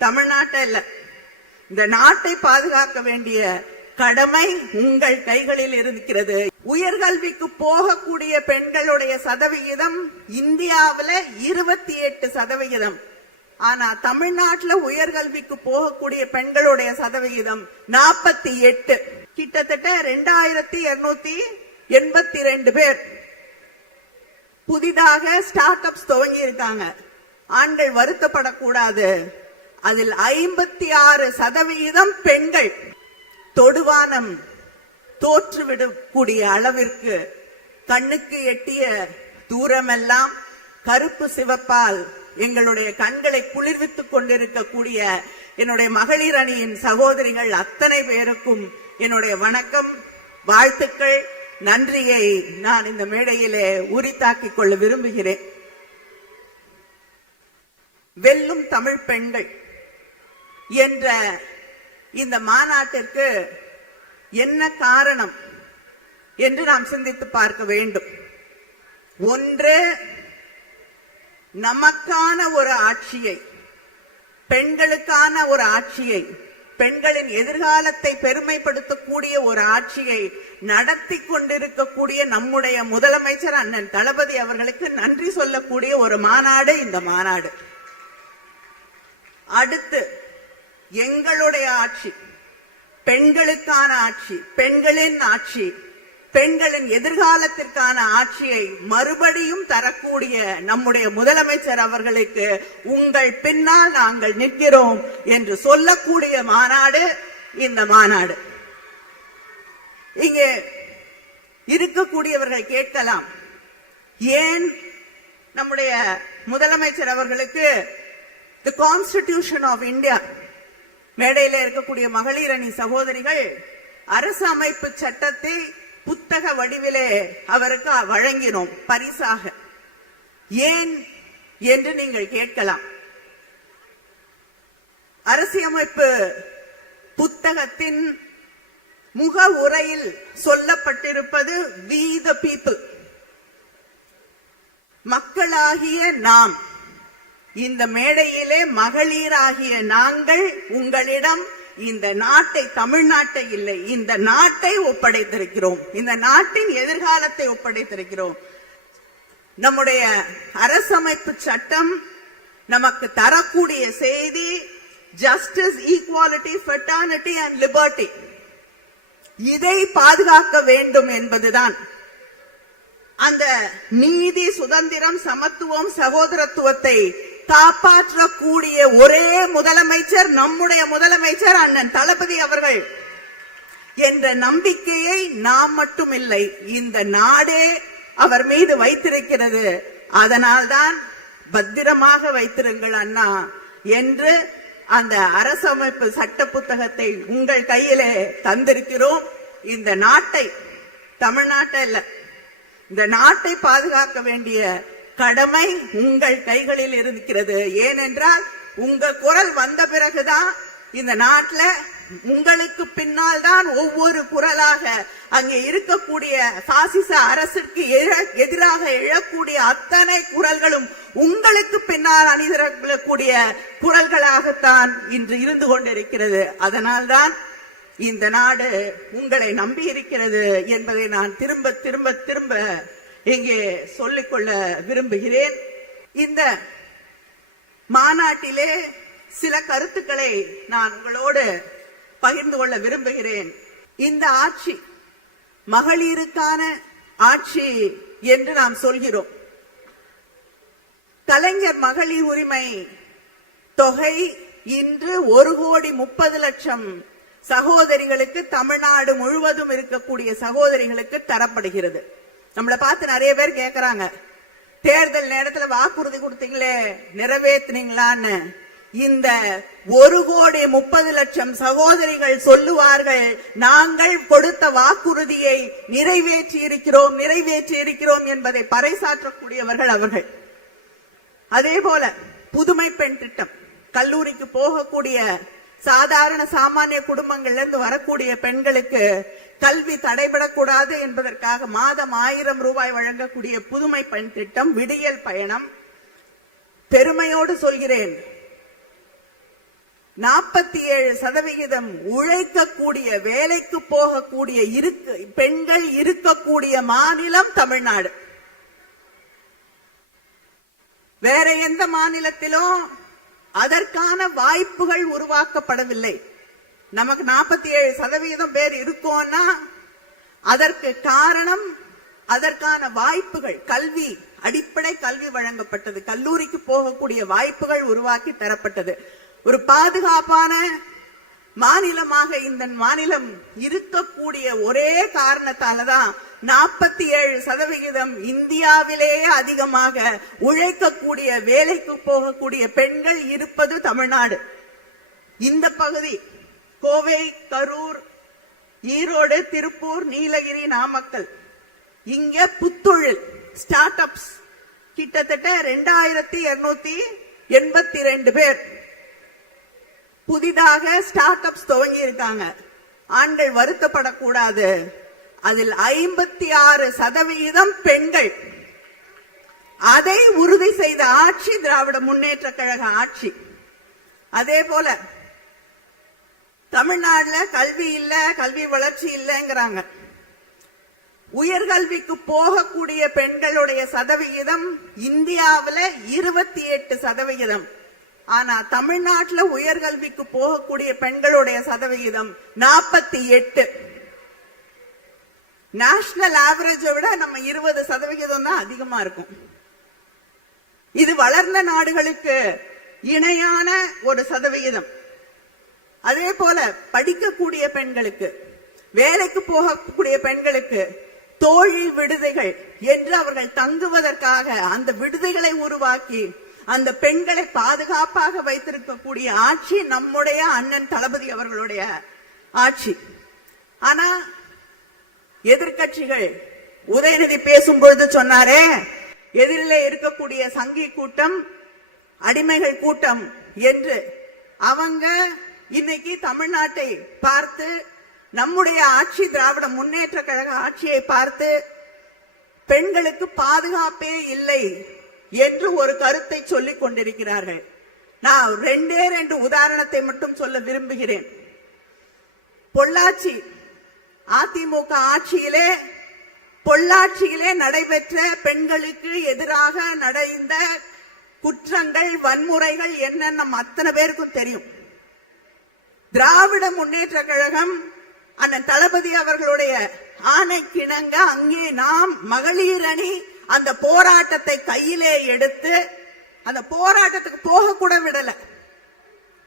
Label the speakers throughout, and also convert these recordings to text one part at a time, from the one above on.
Speaker 1: தமிழ்நாட்டை இல்ல இந்த நாட்டை பாதுகாக்க வேண்டிய கடமை உங்கள் கைகளில் இருக்கிறது. உயர்கல்விக்கு போகக்கூடிய பெண்களுடைய சதவிகிதம் இந்தியாவுல இருபத்தி எட்டு சதவிகிதம். ஆனா தமிழ்நாட்டுல உயர்கல்விக்கு போகக்கூடிய பெண்களுடைய சதவிகிதம் நாற்பத்தி எட்டு கிட்டத்தட்ட ரெண்டாயிரத்தி இருநூத்தி எண்பத்தி ரெண்டு பேர். புதிதாக ஸ்டார்ட் அப்ஸ் துவங்கி இருக்காங்க ஆண்கள் வருத்தப்படக்கூடாது. அதில் ஐம்பத்தி ஆறு சதவிகிதம் பெண்கள் தொடுவானம் தோற்றுவிடக்கூடிய அளவிற்கு கண்ணுக்கு எட்டிய தூரமெல்லாம் கருப்பு சிவப்பால் எங்களுடைய கண்களை குளிர்வித்துக் கொண்டிருக்கக்கூடிய என்னுடைய மகளிர் அணியின் சகோதரிகள் அத்தனை பேருக்கும் என்னுடைய வணக்கம் வாழ்த்துக்கள் நன்றியை நான் இந்த மேடையிலே உரித்தாக்கிக் கொள்ள விரும்புகிறேன். வெல்லும் தமிழ் பெண்கள். என்ற இந்த மாநாட்டிற்கு என்ன காரணம் என்று நாம் சிந்தித்து பார்க்க வேண்டும். ஒன்று நமக்கான ஒரு ஆட்சியை பெண்களுக்கான ஒரு ஆட்சியை பெண்களின் எதிர்காலத்தை பெருமைப்படுத்தக்கூடிய ஒரு ஆட்சியை நடத்தி கொண்டிருக்கக்கூடிய நம்முடைய முதலமைச்சர் அண்ணன் தளபதி அவர்களுக்கு நன்றி சொல்லக்கூடிய ஒரு மாநாடு இந்த மாநாடு. அடுத்து எங்களுடைய ஆட்சி பெண்களுக்கான ஆட்சி பெண்களின் ஆட்சி பெண்களின் எதிர்காலத்திற்கான ஆட்சியை மறுபடியும் தரக்கூடிய நம்முடைய முதலமைச்சர் அவர்களுக்கு உங்கள் பின்னால் நாங்கள் நிற்கிறோம் என்று சொல்லக்கூடிய மாநாடு இந்த மாநாடு. இங்கே இருக்கக்கூடியவர்கள் கேட்கலாம் ஏன் நம்முடைய முதலமைச்சர் அவர்களுக்கு தி கான்ஸ்டிடியூஷன் ஆஃப் இந்தியா மேடையில இருக்கக்கூடிய மகளிர் அணி சகோதரிகள் அரசு அமைப்பு சட்டத்தை புத்தக வடிவிலே அவருக்கு வழங்கினோம் பரிசாக. ஏன் என்று நீங்கள் கேட்கலாம். அரசியமைப்பு புத்தகத்தின் முக உரையில் சொல்லப்பட்டிருப்பது வி த பீப்புள். மக்களாகிய நாம். இந்த மேடையிலே மகளிராகிய நாங்கள் உங்களிடம் இந்த நாட்டை தமிழ்நாட்டை இல்லை இந்த நாட்டை ஒப்படைத்திருக்கிறோம். இந்த நாட்டின் எதிர்காலத்தை ஒப்படைத்திருக்கிறோம். நம்முடைய அரசமைப்பு சட்டம் நமக்கு தரக்கூடிய செய்தி justice equality fraternity and liberty இதை பாதுகாக்க வேண்டும் என்பதுதான். அந்த நீதி சுதந்திரம் சமத்துவம் சகோதரத்துவத்தை காப்பாற்றக்கூடிய ஒரே முதலமைச்சர் நம்முடைய முதலமைச்சர் அண்ணன் தளபதி அவர்கள். என்ற நம்பிக்கையை நாம் மட்டும் இல்லை இந்த நாடே அவர் மீது வைத்திருக்கிறது. அதனால்தான் பத்திரமாக வைத்திருங்கள் அண்ணா என்று அந்த அரசமைப்பு சட்ட புத்தகத்தை உங்கள் கையிலே தந்திருக்கிறோம். இந்த நாட்டை தமிழ்நாட்டை இல்ல இந்த நாட்டை பாதுகாக்க வேண்டிய கடமை உங்கள் கைகளில் இருக்கிறது ஏனென்றால் உங்க குரல் வந்த பிறகுதான் இந்த நாட்டுல உங்களுக்கு பின்னால் தான் ஒவ்வொரு குரலாக அங்கே இருக்கக்கூடிய பாசிச அரசுக்கு எதிராக எழக்கூடிய அத்தனை குரல்களும் உங்களுக்கு பின்னால் அணிதிரக்கூடிய குரல்களாகத்தான் இன்று இருந்து கொண்டிருக்கிறது. அதனால்தான் இந்த நாடு உங்களை நம்பி இருக்கிறது என்பதை நான் திரும்ப திரும்ப திரும்ப இங்கே சொல்லிக்கொள்ள விரும்புகிறேன். இந்த மாநாட்டிலே சில கருத்துக்களை நான் உங்களோடு பகிர்ந்து கொள்ள விரும்புகிறேன். இந்த ஆட்சி மகளிருக்கான ஆட்சி என்று நாம் சொல்கிறோம். கலைஞர் மகளிர் உரிமை தொகை இன்று ஒரு கோடி முப்பது லட்சம் சகோதரிகளுக்கு தமிழ்நாடு முழுவதும் இருக்கக்கூடிய சகோதரிகளுக்கு தரப்படுகிறது. நம்மளை பார்த்து நிறைய பேர் கேக்குறாங்க. தேர்தல் நேரத்துல வாக்குறுதி கொடுத்தீங்களே நிறைவேற்றினீங்களான்னு இந்த ஒரு கோடி முப்பது லட்சம் சகோதரிகள் சொல்லுவார்கள் நாங்கள் கொடுத்த வாக்குறுதியை நிறைவேற்றி இருக்கிறோம் நிறைவேற்றி இருக்கிறோம் என்பதை பறைசாற்றக்கூடியவர்கள் அவர்கள். அதே போல புதுமை பெண் திட்டம். கல்லூரிக்கு போகக்கூடிய சாதாரண சாமானிய குடும்பங்கள்ல இருந்து வரக்கூடிய பெண்களுக்கு கல்வி தடைபடக்கூடாது என்பதற்காக மாதம் ஆயிரம் ரூபாய் வழங்கக்கூடிய புதுமை பெண் திட்டம் விடியல் பயணம். பெருமையோடு சொல்கிறேன் நாற்பத்தி ஏழு சதவிகிதம் உழைக்கக்கூடிய வேலைக்கு போகக்கூடிய இருக்கு பெண்கள் இருக்கக்கூடிய மாநிலம் தமிழ்நாடு. வேற எந்த மாநிலத்திலும் அதற்கான வாய்ப்புகள் உருவாக்கப்படவில்லை. நமக்கு நாற்பத்தி ஏழு சதவீதம் பேர் இருக்கோம்னா அதற்கு காரணம் அதற்கான வாய்ப்புகள் கல்வி அடிப்படை கல்வி வழங்கப்பட்டது. கல்லூரிக்கு போகக்கூடிய வாய்ப்புகள் உருவாக்கி தரப்பட்டது. ஒரு பாதுகாப்பான மாநிலமாக இந்த மாநிலம் இருக்கக்கூடிய ஒரே காரணத்தாலதான் நாற்பத்தி ஏழு சதவிகிதம் இந்தியாவிலேயே அதிகமாக உழைக்கக்கூடிய வேலைக்கு போகக்கூடிய பெண்கள் இருப்பது தமிழ்நாடு. இந்த பகுதி கோவை கரூர் ஈரோடு திருப்பூர் நீலகிரி நாமக்கல். இங்க புத்தொழில் ஸ்டார்ட் அப்ஸ் கிட்டத்தட்ட ரெண்டாயிரத்தி இருநூத்தி எண்பத்தி ரெண்டு பேர். புதிதாக ஸ்டார்ட் அப்ஸ் துவங்கி இருக்காங்க. ஆண்கள் வருத்தப்படக்கூடாது. அதில் ஐம்பத்தி ஆறு சதவிகிதம் பெண்கள். அதை உறுதி செய்த ஆட்சி திராவிட முன்னேற்ற கழக ஆட்சி. அதே போல தமிழ்நாடுல கல்வி இல்ல கல்வி வளர்ச்சி இல்லைங்கிறாங்க. உயர்கல்விக்கு போகக்கூடிய பெண்களுடைய சதவிகிதம் இந்தியாவுல இருபத்தி எட்டு சதவிகிதம். ஆனா தமிழ்நாட்டுல உயர்கல்விக்கு போகக்கூடிய பெண்களுடைய சதவிகிதம் நாற்பத்தி எட்டு நேஷனல் ஆவரேஜை விட நம்ம இருபது சதவிகிதம் தான் அதிகமா இருக்கும். இது வளர்ந்த நாடுகளுக்கு இணையான ஒரு சதவிகிதம். அதே போல படிக்கக்கூடிய பெண்களுக்கு வேலைக்கு போகக்கூடிய பெண்களுக்கு தோழி விடுதிகள் என்று அவர்கள் தங்குவதற்காக அந்த விடுதிகளை உருவாக்கி அந்த பெண்களை பாதுகாப்பாக வைத்திருக்கக்கூடிய ஆட்சி நம்முடைய அண்ணன் தளபதி அவர்களுடைய ஆட்சி. ஆனா எதிர்க்கட்சிகள் உதயநிதி பேசும் பொழுது சொன்னாரே எதிரிலே இருக்கக்கூடிய சங்கி கூட்டம் அடிமைகள் கூட்டம் என்று அவங்க இன்னைக்கு தமிழ்நாட்டை பார்த்து நம்முடைய ஆட்சி திராவிட முன்னேற்ற கழக ஆட்சியை பார்த்து பெண்களுக்கு பாதுகாப்பே இல்லை என்று ஒரு கருத்தை சொல்லிக் கொண்டிருக்கிறார்கள். நான் ரெண்டே ரெண்டு உதாரணத்தை மட்டும் சொல்ல விரும்புகிறேன். பொள்ளாச்சி அதிமுக ஆட்சியிலே பொள்ளாச்சியிலே நடைபெற்ற பெண்களுக்கு எதிராக நடந்த குற்றங்கள் வன்முறைகள் என்னென்ன அத்தனை பேருக்கும் தெரியும். திராவிட முன்னேற்ற கழகம் அண்ணன் தளபதி அவர்களுடைய ஆணைக்கிணங்க அங்கே நாம் மகளிர் அணி அந்த போராட்டத்தை கையிலே எடுத்து அந்த போராட்டத்துக்கு போக கூட விடல.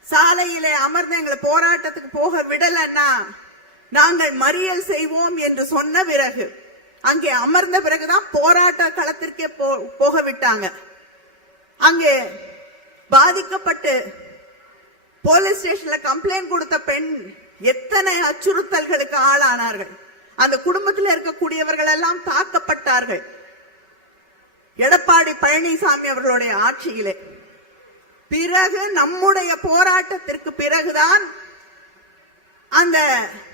Speaker 1: சாலையிலே அமர்ந்து எங்களை போராட்டத்துக்கு போக விடலன்னா நாங்கள் மறியல் செய்வோம் என்று சொன்ன பிறகு அங்கே அமர்ந்த பிறகுதான் போராட்ட களத்திற்கே போ- போக விட்டாங்க அங்கே பாதிக்கப்பட்டு போலீஸ் ஸ்டேஷன்ல கம்ப்ளைண்ட் கொடுத்த பெண் எத்தனை அச்சுறுத்தல்களுக்கு ஆளானார்கள்? அந்த குடும்பத்தில் இருக்கக்கூடியவர்கள் எல்லாம் தாக்கப்பட்டார்கள். எடப்பாடி பழனிசாமி அவர்களுடைய ஆட்சியிலே. பிறகு நம்முடைய போராட்டத்திற்கு பிறகுதான் அந்த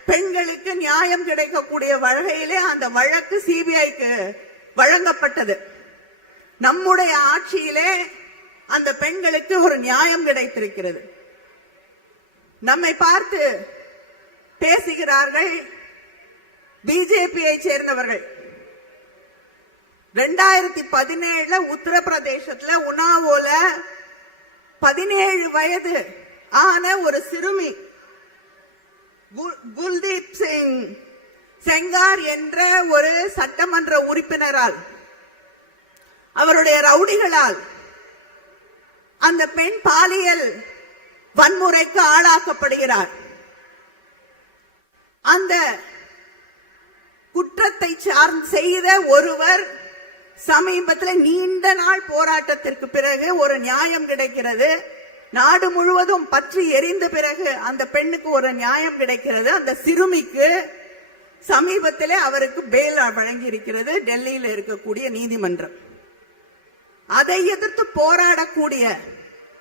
Speaker 1: பெண்களுக்கு நியாயம் கிடைக்கக்கூடிய வகையிலே அந்த வழக்கு சிபிஐக்கு வழங்கப்பட்டது. நம்முடைய ஆட்சியிலே அந்த பெண்களுக்கு ஒரு நியாயம் கிடைத்திருக்கிறது. நம்மை பார்த்து பேசுகிறார்கள் பிஜேபியை சேர்ந்தவர்கள். ரெண்டாயிரத்தி பதினேழுல உத்தரப்பிரதேசத்துல உனாவோல பதினேழு வயது ஆன ஒரு சிறுமி குல்தீப் சிங் செங்கார் என்ற ஒரு சட்டமன்ற உறுப்பினரால் அவருடைய ரவுடிகளால் அந்த பெண் பாலியல் வன்முறைக்கு ஆளாக்கப்படுகிறார். அந்த குற்றத்தை சார்ந்து செய்த ஒருவர் சமீபத்தில் நீண்ட நாள் போராட்டத்திற்கு பிறகு ஒரு நியாயம் கிடைக்கிறது. நாடு முழுவதும் பற்றி எரிந்த பிறகு அந்த பெண்ணுக்கு ஒரு நியாயம் கிடைக்கிறது. அந்த சிறுமிக்கு சமீபத்திலே அவருக்கு பெயில் வழங்கி இருக்கிறது டெல்லியில் இருக்கக்கூடிய நீதிமன்றம். அதை எதிர்த்து போராடக்கூடிய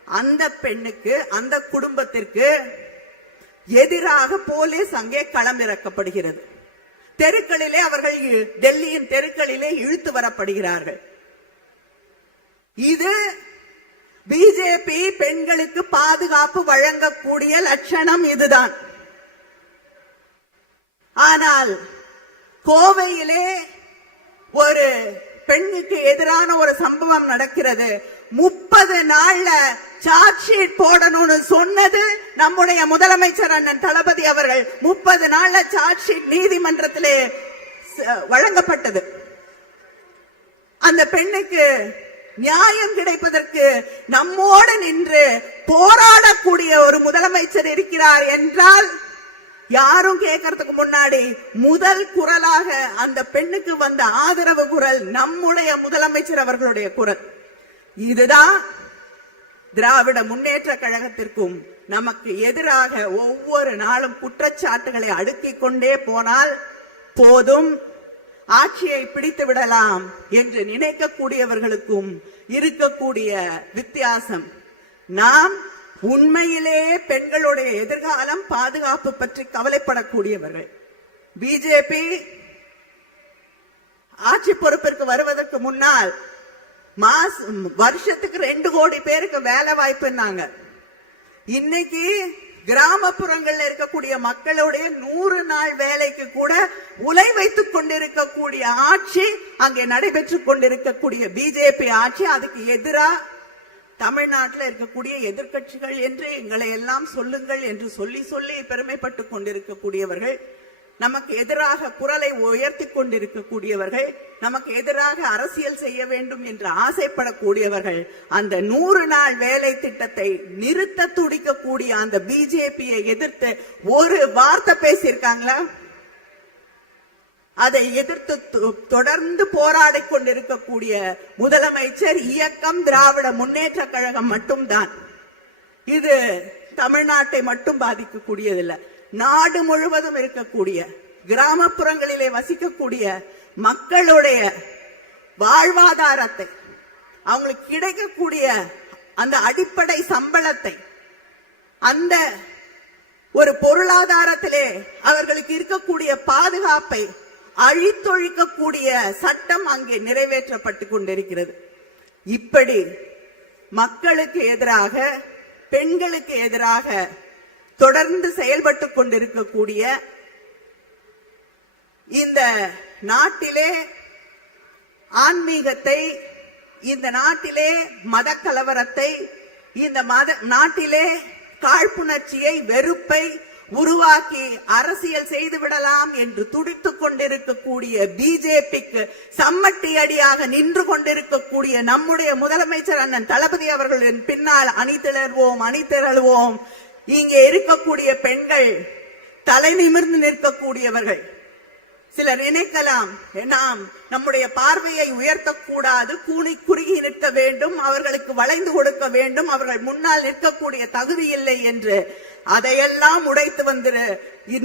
Speaker 1: அந்த பெண்ணுக்கு அந்த குடும்பத்திற்கு எதிராக போலீஸ் அங்கே களம் இறக்கப்படுகிறது. தெருக்களிலே அவர்கள் டெல்லியின் தெருக்களிலே இழுத்து வரப்படுகிறார்கள். இது பிஜேபி பெண்களுக்கு பாதுகாப்பு வழங்கக்கூடிய லட்சணம் இதுதான். ஆனால் கோவையிலே ஒரு பெண்ணுக்கு எதிரான ஒரு சம்பவம் நடக்கிறது. முப்பது நாள்ல சார்ஜ் ஷீட் போடணும்னு சொன்னது நம்முடைய முதலமைச்சர் அண்ணன் தளபதி அவர்கள். முப்பது நாள்ல சார்ஜ் ஷீட் நீதிமன்றத்திலே வழங்கப்பட்டது. அந்த பெண்ணுக்கு நியாயம் கிடைப்பதற்கு நம்மோடு நின்று போராடக்கூடிய ஒரு முதலமைச்சர் இருக்கிறார் என்றால் யாரும் கேட்கறதுக்கு முன்னாடி முதல் குரலாக அந்த பெண்ணுக்கு வந்த ஆதரவு குரல் நம்முடைய முதலமைச்சர் அவர்களுடைய குரல். இதுதான் திராவிட முன்னேற்ற கழகத்திற்கும் நமக்கு எதிராக ஒவ்வொரு நாளும் குற்றச்சாட்டுகளை அடுக்கிக் கொண்டே போனால் போதும். ஆட்சியை பிடித்து விடலாம் என்று நினைக்கக்கூடியவர்களுக்கும் இருக்கக்கூடிய வித்தியாசம். நாம் உண்மையிலே பெண்களுடைய எதிர்காலம் பாதுகாப்பு பற்றி கவலைப்படக்கூடியவர்கள். பிஜேபி ஆட்சி பொறுப்பிற்கு வருவதற்கு முன்னால் மாச வருஷத்துக்கு ரெண்டு கோடி பேருக்கு வேலை வாய்ப்புன்னாங்க. இன்னைக்கு கிராமப்புறங்கள்ல இருக்கக்கூடிய மக்களுடைய நூறு நாள் வேலைக்கு கூட உலை வைத்துக் கொண்டிருக்கக்கூடிய ஆட்சி அங்கே நடைபெற்று கொண்டிருக்கக்கூடிய பிஜேபி ஆட்சி அதுக்கு எதிரா தமிழ்நாட்டில் இருக்கக்கூடிய எதிர்க்கட்சிகள் என்று எங்களை எல்லாம் சொல்லுங்கள் என்று சொல்லி சொல்லி பெருமைப்பட்டு கொண்டிருக்கக்கூடியவர்கள் நமக்கு எதிராக குரலை உயர்த்தி கொண்டிருக்கக்கூடியவர்கள் நமக்கு எதிராக அரசியல் செய்ய வேண்டும் என்று ஆசைப்படக்கூடியவர்கள் அந்த நூறு நாள் வேலை திட்டத்தை நிறுத்த துடிக்கக்கூடிய அந்த பிஜேபியை எதிர்த்து ஒரு வார்த்தை பேசியிருக்காங்களா? அதை எதிர்த்து தொ- தொடர்ந்து போராடிக் கொண்டிருக்கக்கூடிய முதலமைச்சர் இயக்கம் திராவிட முன்னேற்ற கழகம் மட்டும்தான். இது தமிழ்நாட்டை மட்டும் பாதிக்கக்கூடியதில்லை. நாடு முழுவதும் இருக்கக்கூடிய கிராமப்புறங்களிலே வசிக்கக்கூடிய மக்களுடைய வாழ்வாதாரத்தை அவங்களுக்கு கிடைக்கக்கூடிய அந்த அடிப்படை சம்பளத்தை அந்த ஒரு பொருளாதாரத்திலே அவர்களுக்கு இருக்கக்கூடிய பாதுகாப்பை அழித்தொழிக்கக்கூடிய சட்டம் அங்கே நிறைவேற்றப்பட்டு கொண்டிருக்கிறது. இப்படி மக்களுக்கு எதிராக பெண்களுக்கு எதிராக தொடர்ந்து செயல்பட்டு கொண்டிருக்கக்கூடிய இந்த நாட்டிலே ஆன்மீகத்தை இந்த நாட்டிலே மத கலவரத்தை இந்த மத நாட்டிலே காழ்ப்புணர்ச்சியை வெறுப்பை உருவாக்கி அரசியல் செய்து விடலாம் என்று துடித்துக் கொண்டிருக்கக்கூடிய பிஜேபிக்கு சம்மட்டி அடியாக நின்று கொண்டிருக்கக்கூடிய நம்முடைய முதலமைச்சர் அண்ணன் தளபதி அவர்களின் பின்னால் அணி அணிதிரள்வோம் அணிதிரள்வோம். இங்கே இருக்கக்கூடிய பெண்கள் தலை நிமிர்ந்து நிற்கக்கூடியவர்கள். சிலர் நினைக்கலாம் நாம் நம்முடைய பார்வையை உயர்த்தக்கூடாது கூனி குறுகி நிற்க வேண்டும் அவர்களுக்கு வளைந்து கொடுக்க வேண்டும் அவர்கள் முன்னால் நிற்கக்கூடிய தகுதி இல்லை என்று அதையெல்லாம் உடைத்து வந்து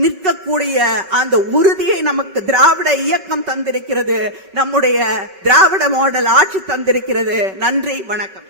Speaker 1: நிற்கக்கூடிய அந்த உறுதியை நமக்கு திராவிட இயக்கம் தந்திருக்கிறது நம்முடைய திராவிட மாடல் ஆட்சி தந்திருக்கிறது. நன்றி வணக்கம்.